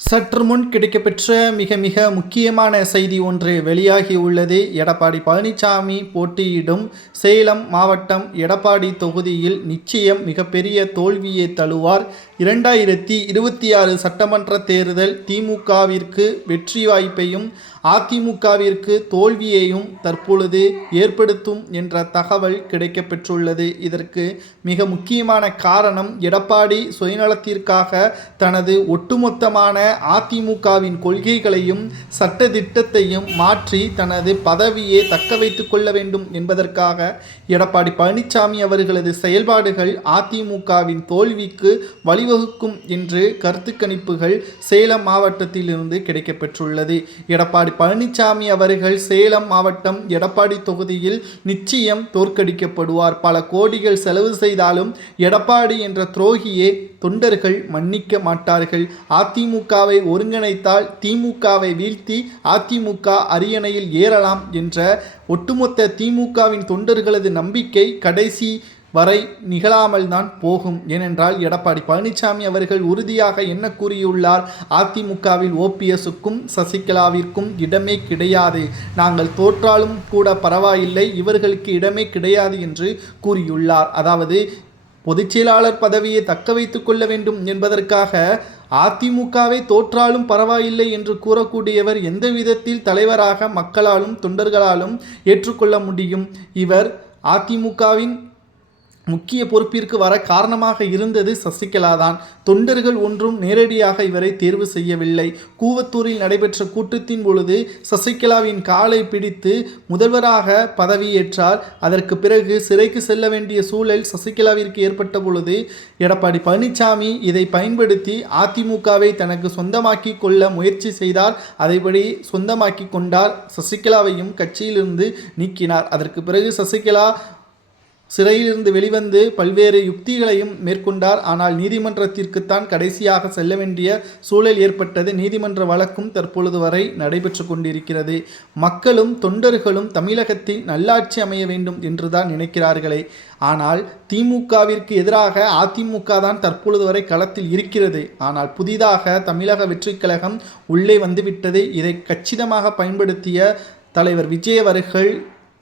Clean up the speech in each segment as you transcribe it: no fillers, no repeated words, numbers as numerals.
சற்று முன் கிடைக்கப்பெற்ற மிக முக்கியமான செய்தி ஒன்று வெளியாகியுள்ளது. எடப்பாடி பழனிசாமி போட்டியிடும் சேலம் மாவட்டம் எடப்பாடி தொகுதியில் நிச்சயம் மிகப்பெரிய தோல்வியை தழுவார். 2026 சட்டமன்ற தேர்தல் திமுகவிற்கு வெற்றி வாய்ப்பையும் அதிமுகவிற்கு தோல்வியையும் தற்பொழுது ஏற்படுத்தும் என்ற தகவல் கிடைக்கப்பெற்றுள்ளது. இதற்கு மிக முக்கியமான காரணம், எடப்பாடி சுயநலத்திற்காக தனது ஒட்டுமொத்தமான அதிமுகவின் கொள்கைகளையும் சட்டதிட்டத்தையும் மாற்றி தனது பதவியை தக்க வைத்துக் கொள்ள வேண்டும் என்பதற்காக எடப்பாடி பழனிசாமி அவர்களது செயல்பாடுகள் அதிமுகவின் தோல்விக்கு வழிவகுக்கும் என்று கருத்து கணிப்புகள் சேலம் மாவட்டத்தில் இருந்து கிடைக்கப்பெற்றுள்ளது. எடப்பாடி பழனிசாமி அவர்கள் சேலம் மாவட்டம் எடப்பாடி தொகுதியில் நிச்சயம் தோற்கடிக்கப்படுவார். பல கோடிகள் செலவு செய்தாலும் எடப்பாடி என்ற துரோகியை தொண்டர்கள் மன்னிக்க மாட்டார்கள். அதிமுகவை ஒருங்கிணைத்தால் திமுகவை வீழ்த்தி அதிமுக அரியணையில் ஏறலாம் என்ற ஒட்டுமொத்த திமுகவின் தொண்டர்களது நம்பிக்கை கடைசி வரை நிகழாமல் தான் போகும். ஏனென்றால் எடப்பாடி பழனிசாமி அவர்கள் உறுதியாக என்ன கூறியுள்ளார், அதிமுகவில் ஓபிஎஸ்க்கும் சசிகலாவிற்கும் இடமே கிடையாது, நாங்கள் தோற்றாலும் கூட பரவாயில்லை, இவர்களுக்கு இடமே கிடையாது என்று கூறியுள்ளார். அதாவது பொதுச்செயலாளர் பதவியை தக்க வைத்துக் கொள்ள வேண்டும் என்பதற்காக அதிமுகவை தோற்றாலும் பரவாயில்லை என்று கூறக்கூடியவர் எந்த விதத்தில் தலைவராக மக்களாலும் தொண்டர்களாலும் ஏற்றுக்கொள்ள முடியும்? இவர் அதிமுகவின் முக்கிய பொறுப்பிற்கு வர காரணமாக இருந்தது சசிகலா தான். தொண்டர்கள் ஒன்றும் நேரடியாக இவரை தேர்வு செய்யவில்லை. கூவத்தூரில் நடைபெற்ற கூட்டத்தின் பொழுது சசிகலாவின் காலை பிடித்து முதல்வராக பதவியேற்றார். அதற்கு பிறகு சிறைக்கு செல்ல வேண்டிய சூழல் சசிகலாவிற்கு ஏற்பட்ட பொழுது எடப்பாடி பழனிசாமி இதை பயன்படுத்தி அதிமுகவை தனக்கு சொந்தமாக்கி கொள்ள முயற்சி செய்தார். அதைப்படி சொந்தமாக்கி கொண்டார். சசிகலாவையும் கட்சியிலிருந்து நீக்கினார். அதற்கு பிறகு சசிகலா சிறையிலிருந்து வெளிவந்து பல்வேறு யுக்திகளையும் மேற்கொண்டார். ஆனால் நீதிமன்றத்திற்குத்தான் கடைசியாக செல்ல வேண்டிய சூழல் ஏற்பட்டது. நீதிமன்ற வழக்கும் தற்பொழுது வரை நடைபெற்று கொண்டிருக்கிறது. மக்களும் தொண்டர்களும் தமிழகத்தில் நல்லாட்சி அமைய வேண்டும் என்றுதான் நினைக்கிறார்களே. ஆனால் திமுகவிற்கு எதிராக அதிமுக தான் தற்பொழுது வரை களத்தில் இருக்கிறது. ஆனால் புதிதாக தமிழக வெற்றிக் கழகம் உள்ளே வந்துவிட்டது. இதை கச்சிதமாக பயன்படுத்திய தலைவர் விஜய் அவர்கள்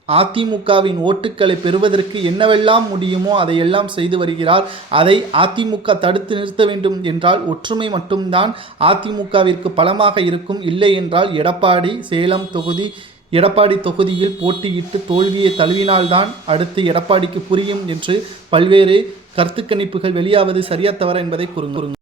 அதிமுகவின் ஓட்டுக்களை பெறுவதற்கு என்னவெல்லாம் முடியுமோ அதையெல்லாம் செய்து வருகிறார். அதை அதிமுக தடுத்து நிறுத்த வேண்டும் என்றால் ஒற்றுமை மட்டும்தான் அதிமுகவிற்கு பலமாக இருக்கும். இல்லை என்றால் எடப்பாடி தொகுதியில் போட்டியிட்டு தோல்வியை தழுவினால்தான் அடுத்து எடப்பாடிக்கு புரியும் என்று பல்வேறு கருத்து கணிப்புகள் வெளியாவது சரியா தவறா என்பதை கூறுங்கள்.